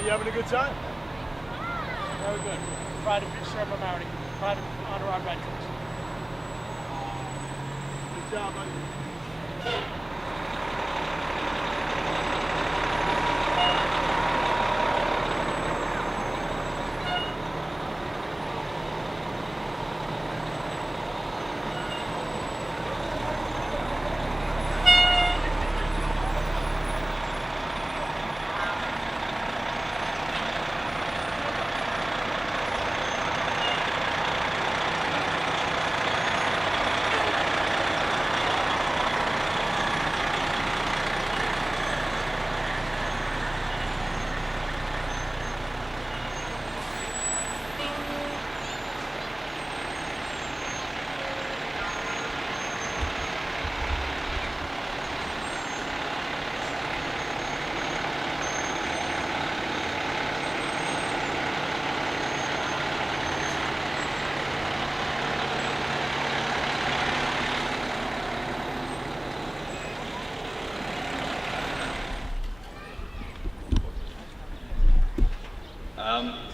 Are you having a good time? Very good. Proud to serve Mamaroneck. Proud to honor our veterans. Good job, buddy.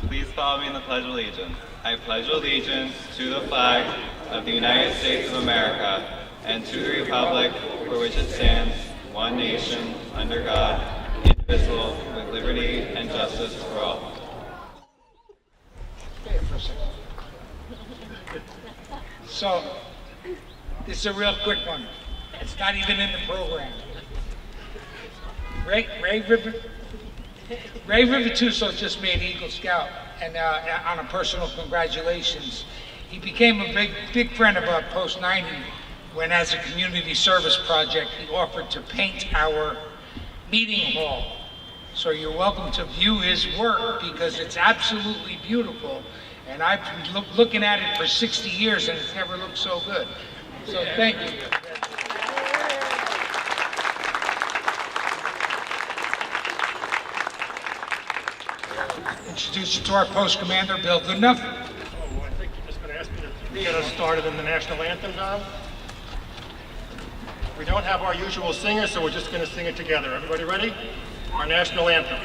Please follow me in the Pledge of Allegiance. I pledge allegiance to the flag of the United States of America and to the republic for which it stands, one nation, under God, indivisible, with liberty and justice for all. Stay for a second. So, this is a real quick one. It's not even in the program. Ray Rivituso just made Eagle Scout, and on a personal congratulations. He became a big friend of Post 90 when, as a community service project, he offered to paint our meeting hall. So you're welcome to view his work because it's absolutely beautiful. And I've been looking at it for 60 years and it's never looked so good. So thank you. Introduce you to our post commander, Bill Goodenough. Oh, I think you're just going to ask me to get us started in the national anthem now. We don't have our usual singer, so we're just going to sing it together. Everybody ready? Our national anthem.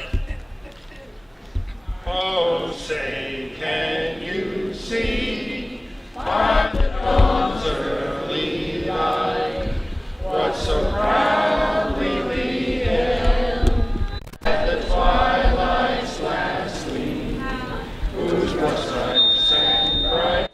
Oh, say, can you see by the dawn's early light what so proudly we hailed at the twilight's last gleam, whose broad stripes and bright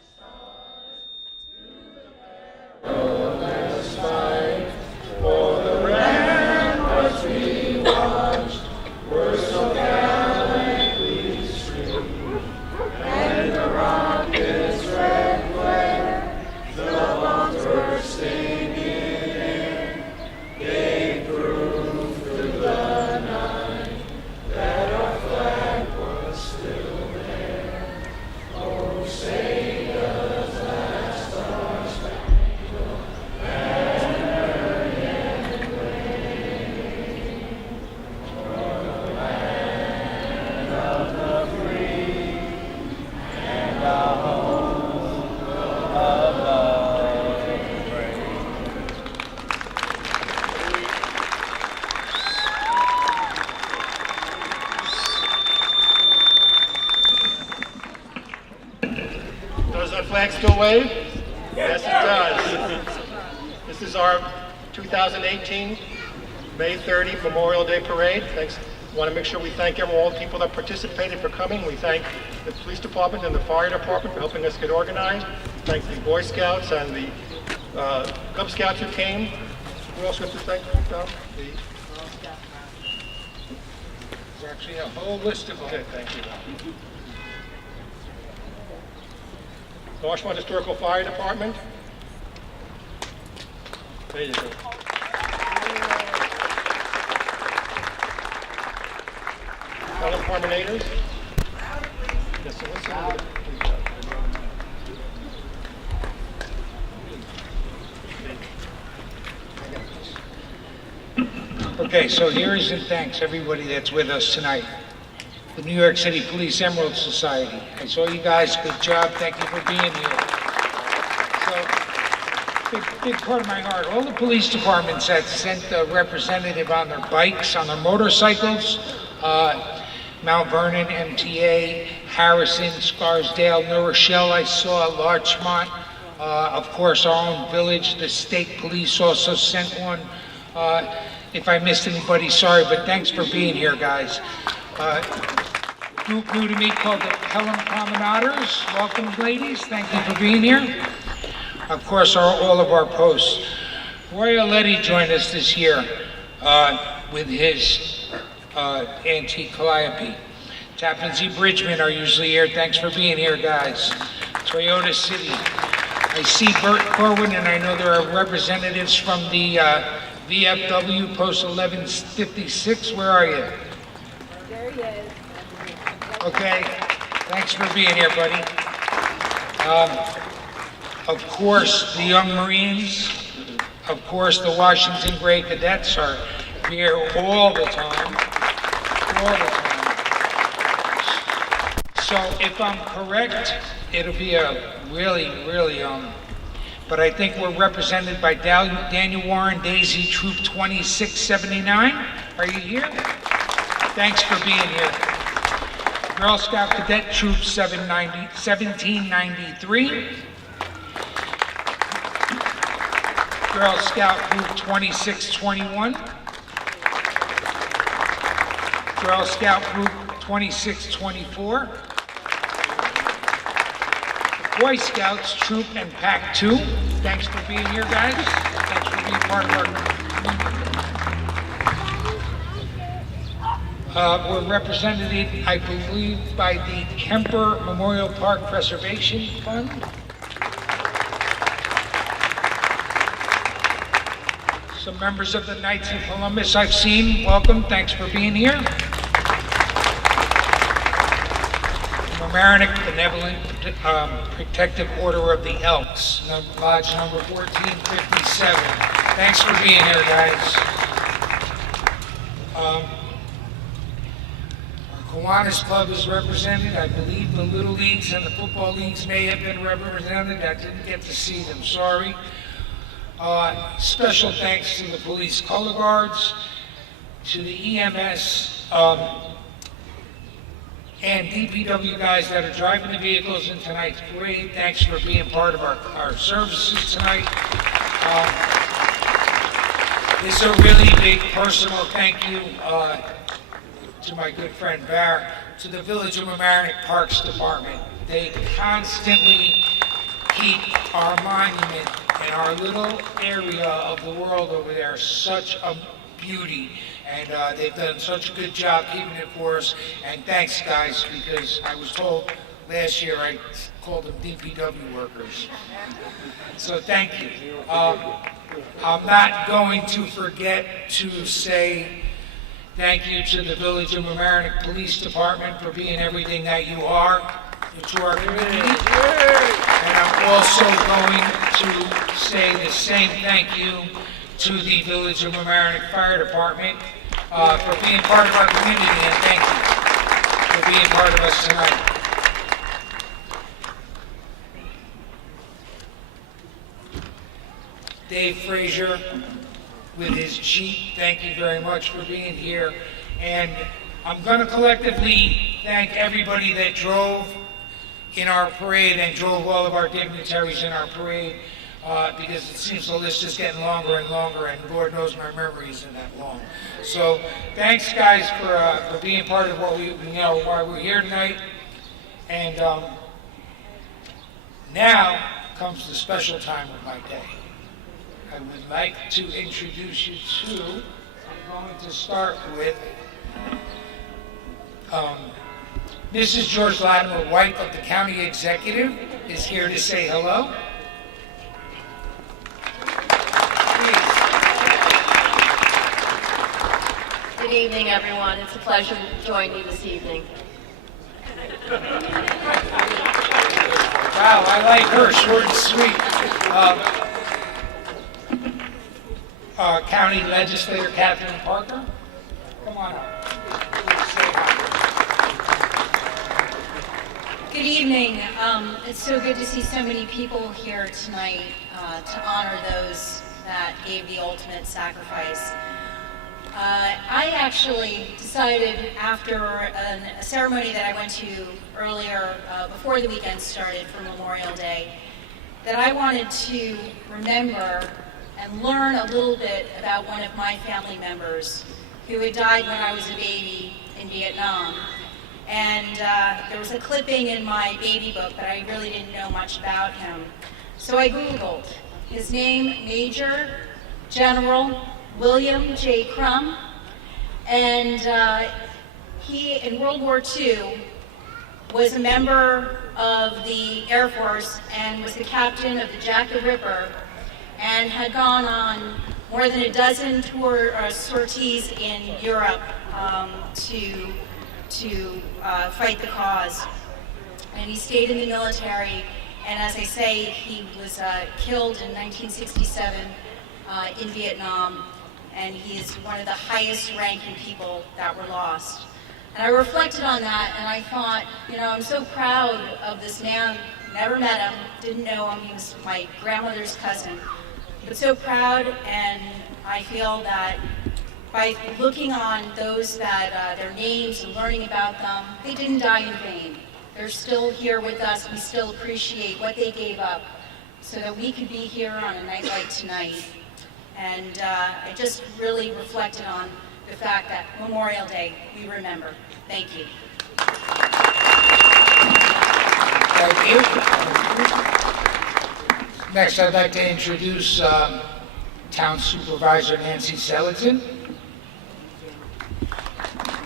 stars through the perilous fight for the ramparts we watched were so gallantly streamed, and the rocket's red glare, the bombs bursting in, gave proof through the night that our flag was still there. Oh, say does that star-spangled banner yet wave o'er the land of the free and our home of love and praise. Does that flag still wave? Yes, it does. This is our 2018 May 30 Memorial Day Parade. Thanks. Want to make sure we thank all the people that participated for coming. We thank the police department and the fire department for helping us get organized. Thank the Boy Scouts and the Cub Scouts who came. Who else was to thank? There's actually a whole list of them. Okay, thank you. Marshmont Historical Fire Department. There you go. Fellow Promenaders. Yes, so let's see. Okay, so here is in thanks everybody that's with us tonight. The New York City Police Emerald Society. I saw you guys, good job, thank you for being here. So, big part of my heart, all the police departments that sent a representative on their bikes, on their motorcycles, Mount Vernon, MTA, Harrison, Scarsdale, New Rochelle, I saw Larchmont, of course, our own village. The state police also sent one. If I missed anybody, sorry, but thanks for being here, guys. Group new to me called the Pelham Promenaders. Welcome, ladies. Thank you for being here. Of course, all of our posts. Roy Aletti joined us this year with his antique calliope. Tappan Z. Bridgman are usually here. Thanks for being here, guys. Toyota City. I see Bert Corwin, and I know there are representatives from the VFW Post 1156. Where are you? There he is. Okay. Thanks for being here, buddy. Of course, the Young Marines. Of course, the Washington Gray Cadets are here all the time. All the time. So if I'm correct, it'll be a really, but I think we're represented by Daniel Warren, Daisy Troop 2679. Are you here? Thanks for being here. Girl Scout Cadet Troop 1793. Girl Scout Group 2621. Girl Scout Group 2624. Boy Scouts Troop and Pack 2. Thanks for being here, guys. Thanks for being part of our community. We're represented, I believe, by the Kemper Memorial Park Preservation Fund. Some members of the Knights of Columbus I've seen. Welcome. Thanks for being here. Mamaroneck Benevolent Protective Order of the Elks, Lodge number 1457. Thanks for being here, guys. Our Kiwanis Club is represented. I believe the Little Leagues and the Football Leagues may have been represented. I didn't get to see them, sorry. Special thanks to the Police Color Guards, to the EMS, and DPW guys that are driving the vehicles in tonight's parade. Thanks for being part of our services tonight. This is a really big personal thank you to my good friend Bear, to the Village of Mamaroneck Parks Department. They constantly keep our monument and our little area of the world over there such a beauty. And they've done such a good job keeping it for us. And thanks, guys, because I was told last year I called them DPW workers. So thank you. I'm not going to forget to say thank you to the Village of Mamaroneck Police Department for being everything that you are to our community. And I'm also going to say the same thank you to the Village of Mamaroneck Fire Department for being part of our community, and thank you for being part of us tonight. Dave Frazier with his Jeep, thank you very much for being here. And I'm going to collectively thank everybody that drove in our parade and drove all of our dignitaries in our parade. Because it seems the list is getting longer and longer, and Lord knows my memory isn't that long. So thanks, guys, for being part of what why we're here tonight. And now comes the special time of my day. I would like to introduce you to, I'm going to start with Mrs. George Latimer, wife of the county executive, is here to say hello. Good evening, everyone. It's a pleasure to join you this evening. Wow, I like her, short and sweet. County Legislator Catherine Parker, come on up. Good evening. It's so good to see so many people here tonight to honor those that gave the ultimate sacrifice. I actually decided after a ceremony that I went to earlier, before the weekend started for Memorial Day, that I wanted to remember and learn a little bit about one of my family members who had died when I was a baby in Vietnam. And there was a clipping in my baby book, but I really didn't know much about him. So I Googled his name, Major General William J. Crum, and he, in World War II, was a member of the Air Force and was the captain of the Jack the Ripper, and had gone on more than a dozen sorties in Europe to fight the cause. And he stayed in the military, and as I say, he was killed in 1967 in Vietnam, and he is one of the highest ranking people that were lost. And I reflected on that, and I thought, you know, I'm so proud of this man. Never met him, didn't know him, he was my grandmother's cousin, but so proud. And I feel that by looking on those that their names and learning about them, they didn't die in vain. They're still here with us. We still appreciate what they gave up so that we could be here on a night like tonight. And I just really reflected on the fact that Memorial Day, we remember. Thank you. Thank you. Next, I'd like to introduce Town Supervisor Nancy Seleton.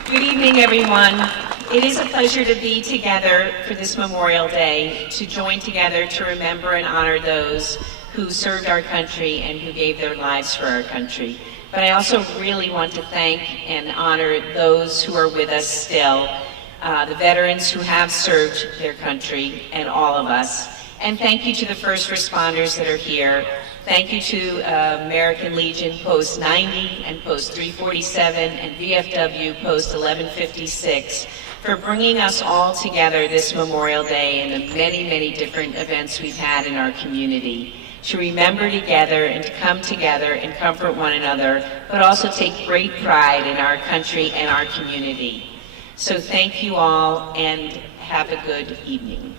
Good evening, everyone. It is a pleasure to be together for this Memorial Day, to join together to remember and honor those who served our country and who gave their lives for our country. But I also really want to thank and honor those who are with us still, the veterans who have served their country, and all of us. And thank you to the first responders that are here. Thank you to American Legion Post 90 and Post 347 and VFW Post 1156 for bringing us all together this Memorial Day and the many, many different events we've had in our community, to remember together and to come together and comfort one another, but also take great pride in our country and our community. So thank you all, and have a good evening.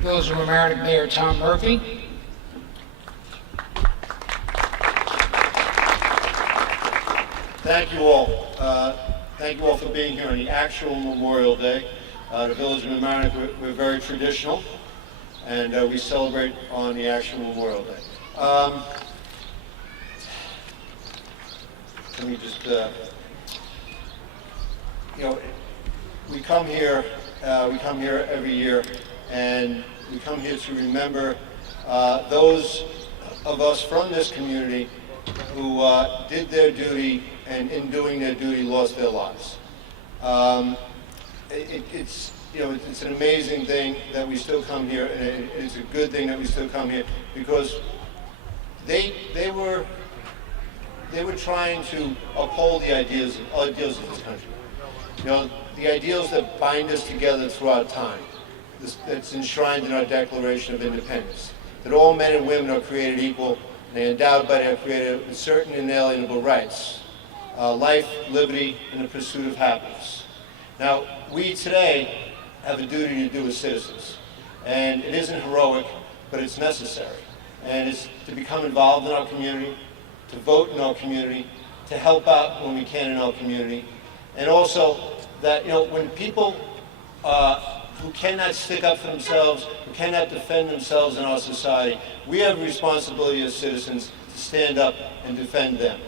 Village of Mamaroneck Mayor Tom Murphy. Thank you all. Thank you all for being here on the actual Memorial Day. The Village of Mamaroneck, we're very traditional, and we celebrate on the actual Memorial Day. Let me just, we come here every year, and we come here to remember those of us from this community who did their duty, and in doing their duty lost their lives. It's an amazing thing that we still come here, and it's a good thing that we still come here, because they were trying to uphold the ideals of this country. You know, the ideals that bind us together throughout time. That's enshrined in our Declaration of Independence, that all men and women are created equal, and they are endowed by their Creator with certain inalienable rights, life, liberty, and the pursuit of happiness. Now, we today have a duty to do as citizens, and it isn't heroic, but it's necessary. And it's to become involved in our community, to vote in our community, to help out when we can in our community, and also that, when people who cannot stick up for themselves, who cannot defend themselves in our society, we have a responsibility as citizens to stand up and defend them.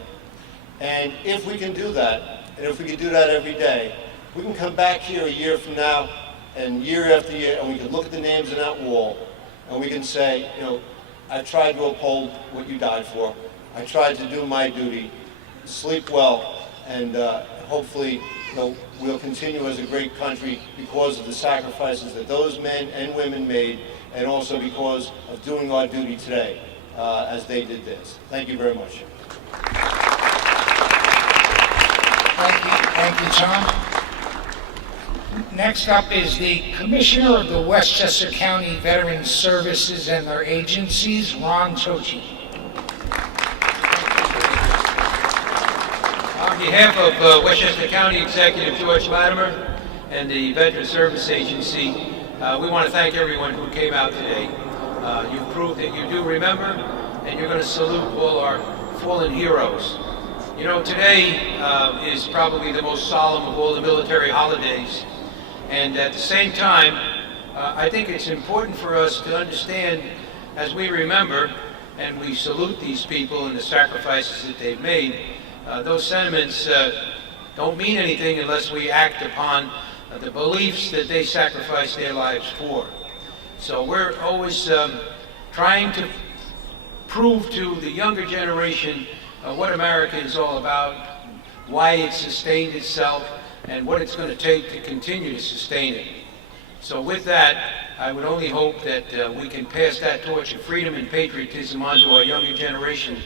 And if we can do that, and if we can do that every day, we can come back here a year from now, and year after year, and we can look at the names on that wall, and we can say, I tried to uphold what you died for. I tried to do my duty, sleep well, and hopefully we'll continue as a great country because of the sacrifices that those men and women made, and also because of doing our duty today as they did theirs. Thank you very much. Thank you, Tom. Next up is the Commissioner of the Westchester County Veterans Services and their agencies, Ron Tochi. On behalf of Westchester County Executive George Latimer and the Veteran Service Agency, we want to thank everyone who came out today. You've proved that you do remember, and you're going to salute all our fallen heroes. You know, today is probably the most solemn of all the military holidays, and at the same time, I think it's important for us to understand, as we remember and we salute these people and the sacrifices that they've made, those sentiments don't mean anything unless we act upon the beliefs that they sacrificed their lives for. So we're always trying to prove to the younger generation what America is all about, why it sustained itself, and what it's going to take to continue to sustain it. So with that, I would only hope that we can pass that torch of freedom and patriotism on to our younger generation.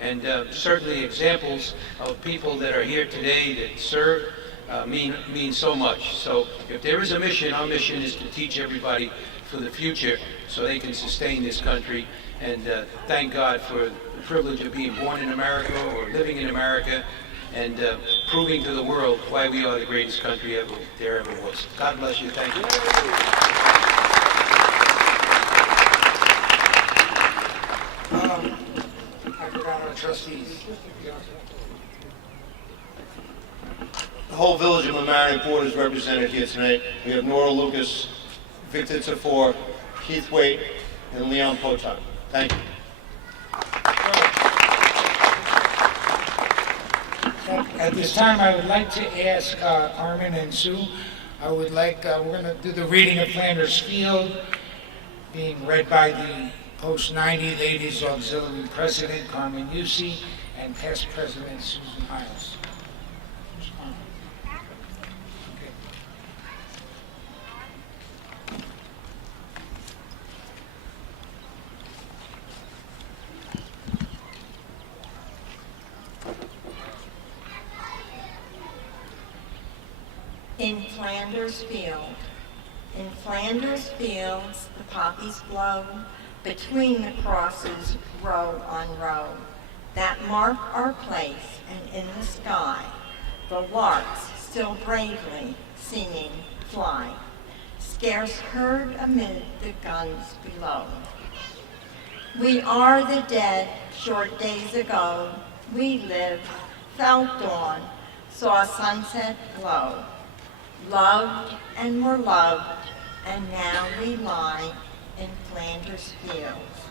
And certainly examples of people that are here today that serve mean so much. So if there is a mission, our mission is to teach everybody for the future so they can sustain this country. And thank God for the privilege of being born in America or living in America and proving to the world why we are the greatest country there ever was. God bless you. Thank you. I forgot our trustees. The whole village of Mamaroneck Board is represented here tonight. We have Nora Lucas, Victor Tafour, Keith Waite, and Leon Potok. Thank you. At this time, I would like to ask Carmen and Sue, we're going to do the reading of Flanders Field, being read by the post-90 Ladies Auxiliary President, Carmen Yusi, and past President Susan Hiles. In Flanders fields, the poppies blow, between the crosses, row on row, that mark our place, and in the sky, the larks still bravely singing fly, scarce heard amid the guns below. We are the dead, short days ago, we lived, felt dawn, saw sunset glow, loved and were loved, and now we lie in Flanders fields.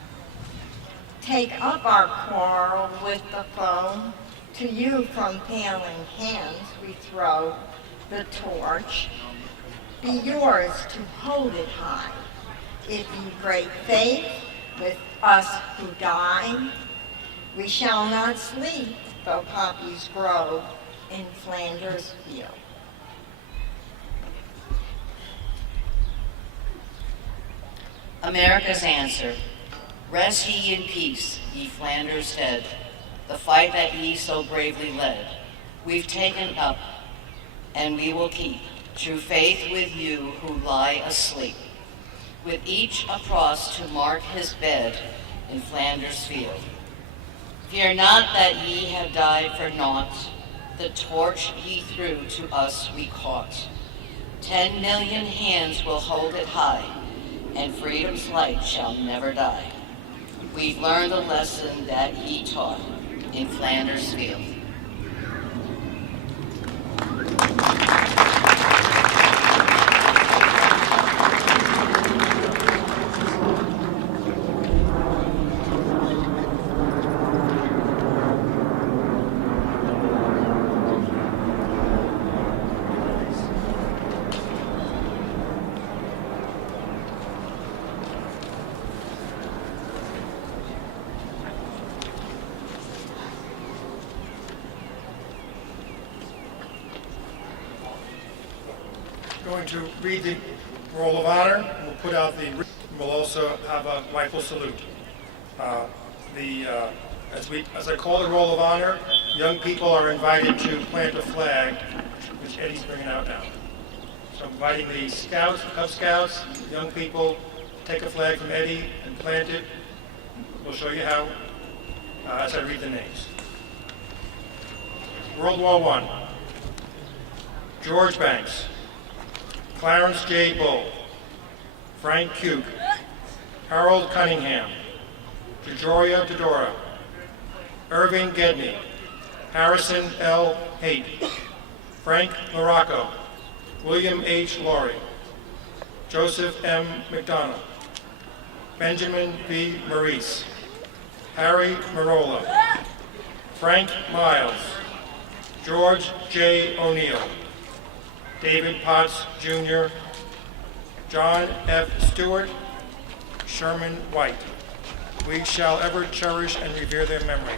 Take up our quarrel with the foe, to you from failing hands we throw the torch. Be yours to hold it high, if ye break faith with us who die. We shall not sleep, though poppies grow in Flanders field. America's answer. Rest ye in peace, ye Flanders dead, the fight that ye so bravely led. We've taken up, and we will keep, true faith with you who lie asleep, with each a cross to mark his bed in Flanders field. Fear not that ye have died for naught, the torch ye threw to us we caught. 10 million hands will hold it high, and freedom's light shall never die. We've learned a lesson that he taught in Flanders field. Going to read the Roll of Honor. We'll put out we'll also have a rifle salute. As I call the Roll of Honor, young people are invited to plant a flag, which Eddie's bringing out now. So I'm inviting the Scouts, the Cub Scouts, young people, take a flag from Eddie and plant it. We'll show you how as I read the names. World War I. George Banks, Clarence J. Bull, Frank Cuke, Harold Cunningham, DeJoria Dodora, Irving Gedney, Harrison L. Haight, Frank Morocco, William H. Laurie, Joseph M. McDonald, Benjamin V. Maurice, Harry Marola, Frank Miles, George J. O'Neill, David Potts Jr., John F. Stewart, Sherman White. We shall ever cherish and revere their memory.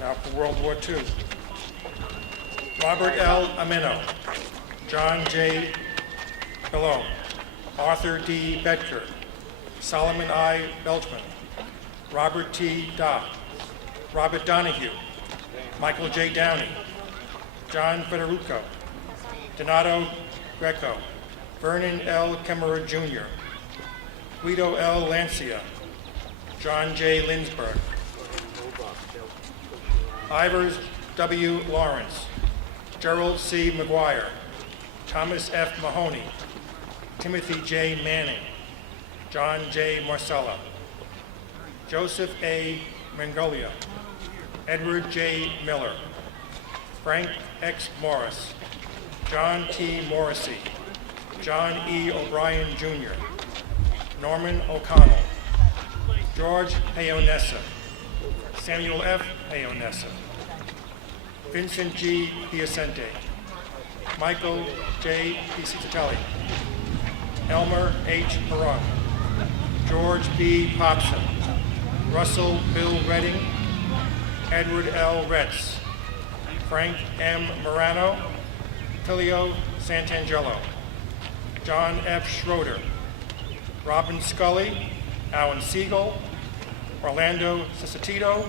Now for World War II. Robert L. Amino, John J. Bellone, Arthur D. Betker, Solomon I. Belchman, Robert T. Dodd, Robert Donahue, Michael J. Downey, John Federico, Donato Greco, Vernon L. Kemmerer Jr., Guido L. Lancia, John J. Lindsberg, Ivers W. Lawrence, Gerald C. McGuire, Thomas F. Mahoney, Timothy J. Manning, John J. Marcella, Joseph A. Mangolia, Edward J. Miller, Frank X. Morris, John T. Morrissey, John E. O'Brien Jr., Norman O'Connell, George Peonessa, Samuel F. Peonessa, Vincent G. Piacente, Michael J. Piscitelli, Elmer H. Perron, George B. Popson, Russell Bill Redding, Edward L. Retz, Frank M. Morano, Tilio Santangelo, John F. Schroeder, Robin Scully, Alan Siegel, Orlando Cicitito,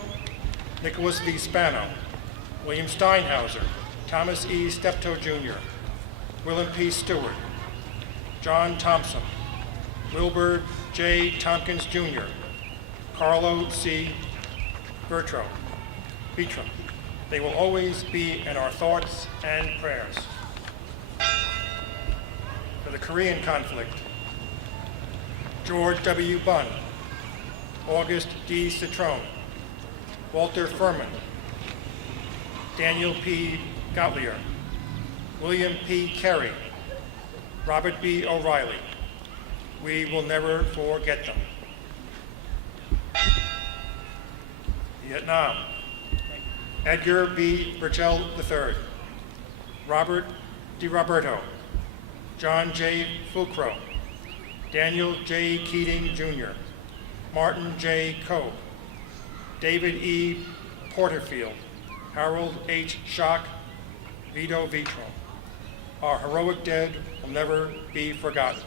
Nicholas V. Spano, William Steinhauser, Thomas E. Steptoe Jr., Willem P. Stewart, John Thompson, Wilbur J. Tompkins Jr., Carlo C. Bertram. They will always be in our thoughts and prayers. For the Korean conflict, George W. Bunn, August D. Citrone, Walter Furman, Daniel P. Gottlier, William P. Carey, Robert B. O'Reilly. We will never forget them. Vietnam, Edgar B. Burchell III, Robert DiRoberto, John J. Fulcro, Daniel J. Keating Jr., Martin J. Coe, David E. Porterfield, Harold H. Schock, Vito Vitro. Our heroic dead will never be forgotten.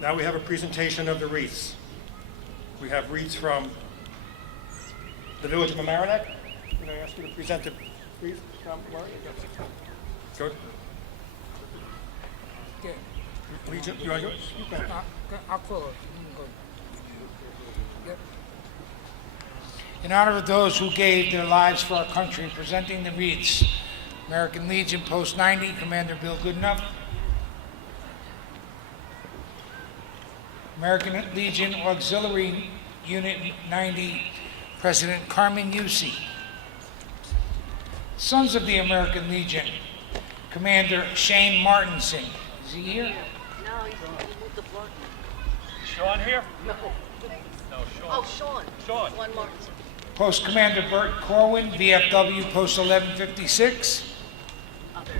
Now we have a presentation of the wreaths. We have wreaths from the village of Mamaroneck. Can I ask you to present the wreath from where? Good. Legion, you want to go? I'll close. In honor of those who gave their lives for our country, presenting the wreaths, American Legion Post 90, Commander Bill Goodenough. American Legion Auxiliary Unit 90, President Carmen Yusi. Sons of the American Legion, Commander Shane Martinson. Is he here? No, he moved the plug. Sean here? No. No, Sean. Oh, Sean. Sean. Sean Martinson. Post Commander Bert Corwin, VFW Post 1156. Other.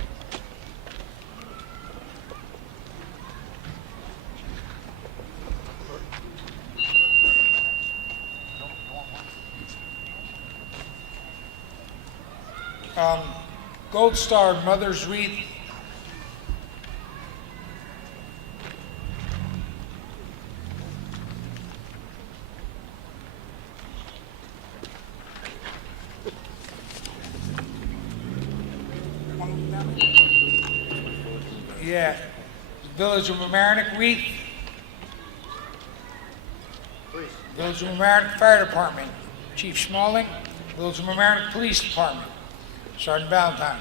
Gold Star Mother's Wreath. Yeah, Village of Mamaroneck Wreath. Village of Mamaroneck Fire Department, Chief Smalling. Village of Mamaroneck Police Department, Sergeant Valentine.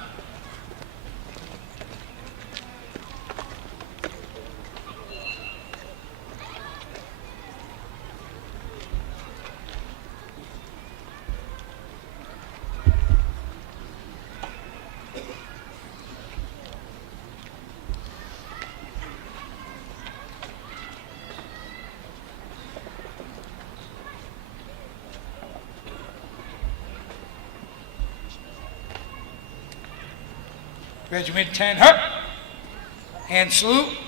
Regiment 10, Hup! Hand salute.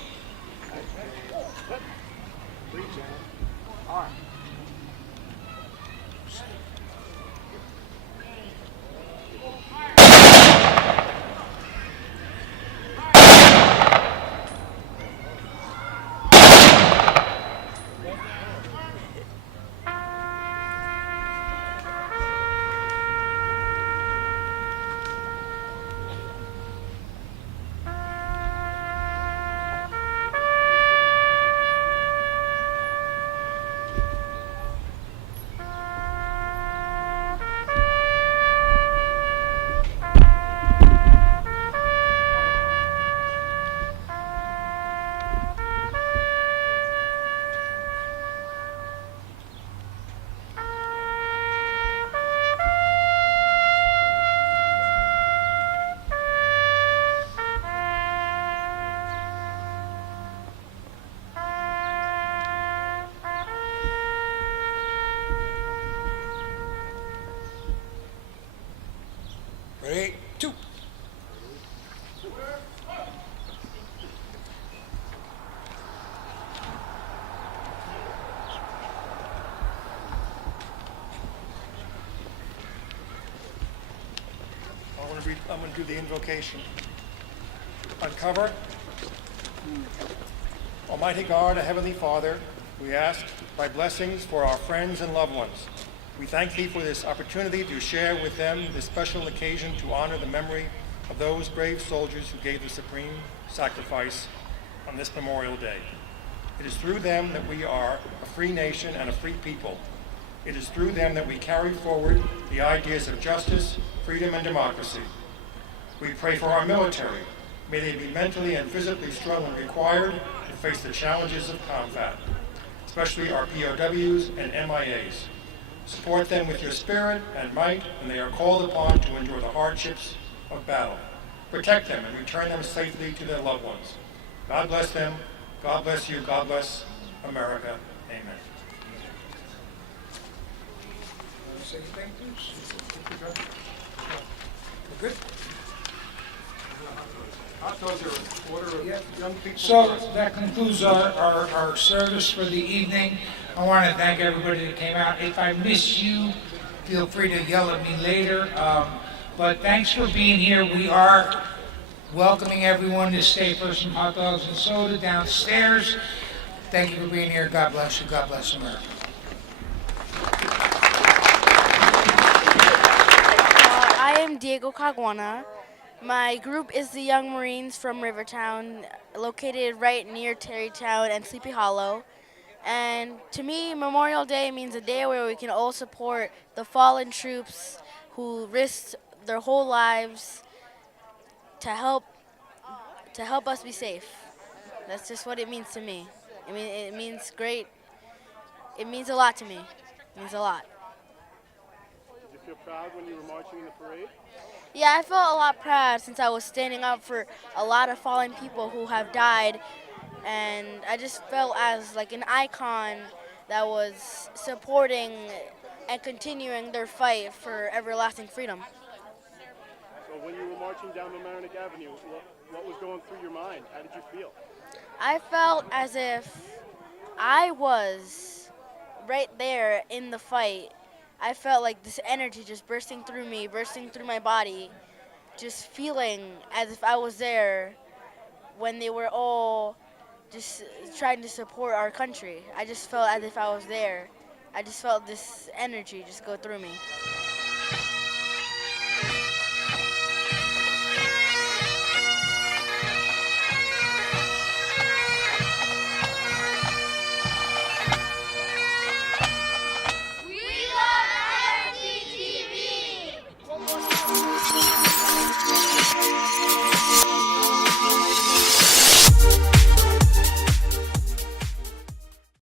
Ready, 2. I'm going to do the invocation. Uncover. Almighty God, a Heavenly Father, we ask thy blessings for our friends and loved ones. We thank thee for this opportunity to share with them this special occasion to honor the memory of those brave soldiers who gave the supreme sacrifice on this Memorial Day. It is through them that we are a free nation and a free people. It is through them that we carry forward the ideas of justice, freedom, and democracy. We pray for our military. May they be mentally and physically strong when required to face the challenges of combat, especially our POWs and MIAs. Support them with your spirit and might when they are called upon to endure the hardships of battle. Protect them and return them safely to their loved ones. God bless them. God bless you. God bless America. Amen. Say anything, please? We're good? So that concludes our service for the evening. I want to thank everybody that came out. If I miss you, feel free to yell at me later. But thanks for being here. We are welcoming everyone to stay for some hot dogs and soda downstairs. Thank you for being here. God bless you. God bless America. I am Diego Caguana. My group is the Young Marines from Rivertown, located right near Terrytown and Sleepy Hollow. And to me, Memorial Day means a day where we can all support the fallen troops who risked their whole lives to help us be safe. That's just what it means to me. I mean, it means great. It means a lot to me. It means a lot. Did you feel proud when you were marching in the parade? Yeah, I felt a lot proud since I was standing up for a lot of fallen people who have died, and I just felt as like an icon that was supporting and continuing their fight for everlasting freedom. So when you were marching down Mamaroneck Avenue, what was going through your mind? How did you feel? I felt as if I was right there in the fight. I felt like this energy just bursting through me, bursting through my body, just feeling as if I was there when they were all just trying to support our country. I just felt as if I was there. I just felt this energy just go through me.